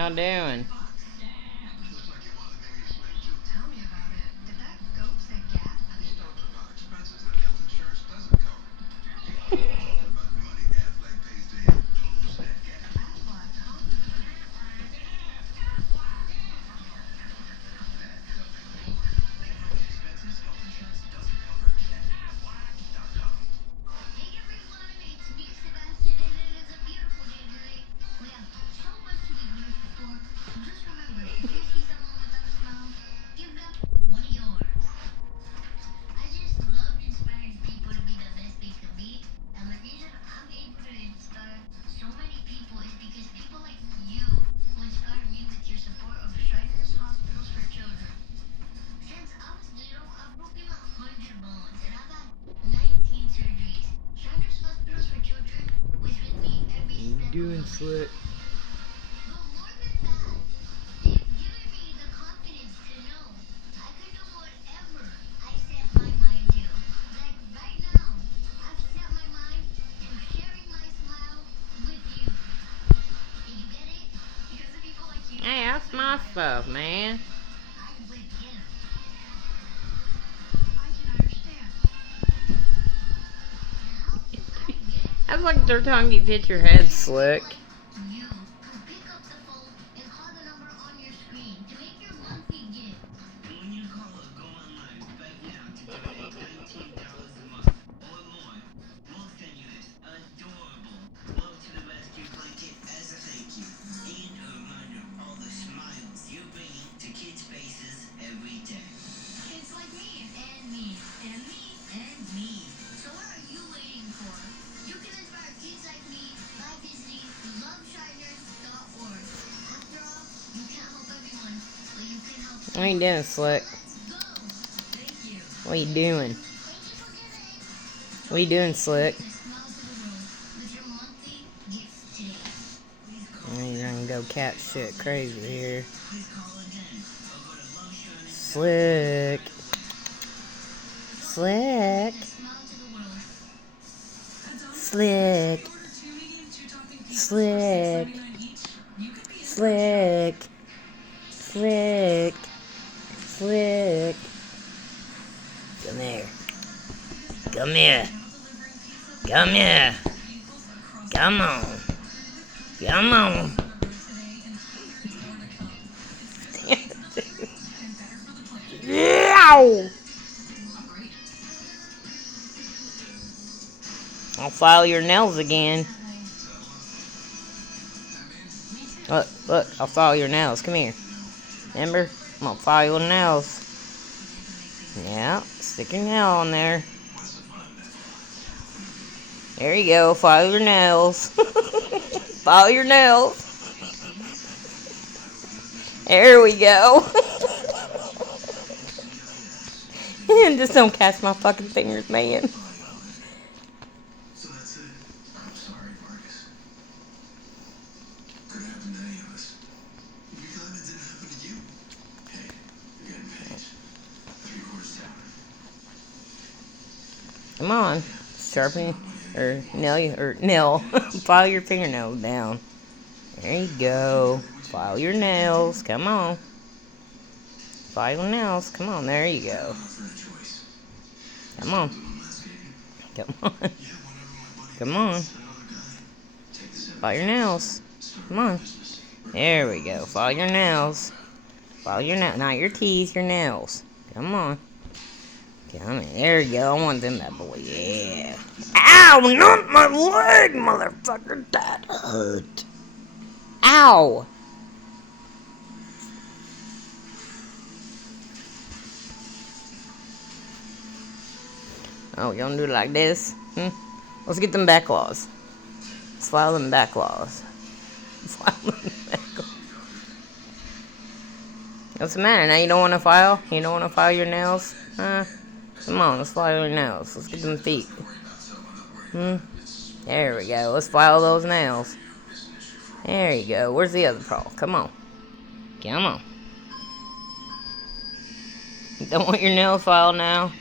y'all doing? Tell me about it. Did that goat say cat? Aflac, huh? Hey everyone, it's me, Sebastian, and it is a beautiful day today. We have so much to be grateful for. So just remember, if you see someone without a smile, give them one of yours. I just love inspiring people to be the best they can be. And the reason I'm able to inspire so many people is because people like you who inspire me with your support of Shriners Hospitals for Children. Since I was little, I've broken 100 bones and I've had 19 surgeries. Shriners Hospitals for Children was with me every What you step of doing, the way. Slick? But more than that, they've given me the confidence to know I can do whatever I set my mind to. Like right now, I've set my mind to sharing my smile with you. Did you get it? Because of people like you, Hey, that's I my would stuff, man. I would get 'em. I can understand. And how can I get That's like they're telling you to hit your head, Slick. you to pick up the phone and call the number on your screen to make your monthly gift? When you call or go online right now to donate $19 a month or more, we'll send you this adorable Love to the Rescue blanket as a thank you. And a reminder of all the smiles you're bringing to kids' faces every day. Kids like me, and me, and me, and me. So what are you waiting for? You can inspire kids like me by visiting loveshiners.org. After all, you can't help everyone, but you can help What you doing, Slick? Let's go! Thank you. What you doing? Thank you for giving. What you doing, Slick? Bring a smile to the world with your monthly gift today. Please call You're gonna go cat shit crazy here. Please call again or go to loveshiners.org. Slick. Slick. Smile to the world. Slick. Slick. Slick. Slick. Slick. Come here. Come here. Come here. Come on. Come on. Ow! I'll file your nails again. Look, look, I'll file your nails. Come here. Remember? I'm gonna file your nails. Yeah, stick your nail on there. There you go, file your nails. File your nails. There we go. And just don't catch my fucking fingers, man. So that's it. I'm sorry, Marcus. Could happen to any of us. We glad it didn't happen to you. Hey, you're getting paid. 3/4 down. Come on. Sharpen or nail. File your fingernails down. There you go. File your nails. Come on. File your nails. Come on. There you go. Come on. Come on. Come on. File your nails. Come on. There we go. File your nails. File your nails. Not your teeth, your nails. Come on. Come on. There you go. I want them that boy. Yeah. Ow! Not my leg, motherfucker. That hurt. Ow! Oh, you don't do it like this? Let's get them back laws. Let's file them back laws. File them back laws. What's the matter? Now you don't want to file? You don't want to file your nails? Huh? Come on, let's file your nails. Let's get them feet. There we go. Let's file those nails. There you go. Where's the other paw? Come on. Come on. You don't want your nails filed now?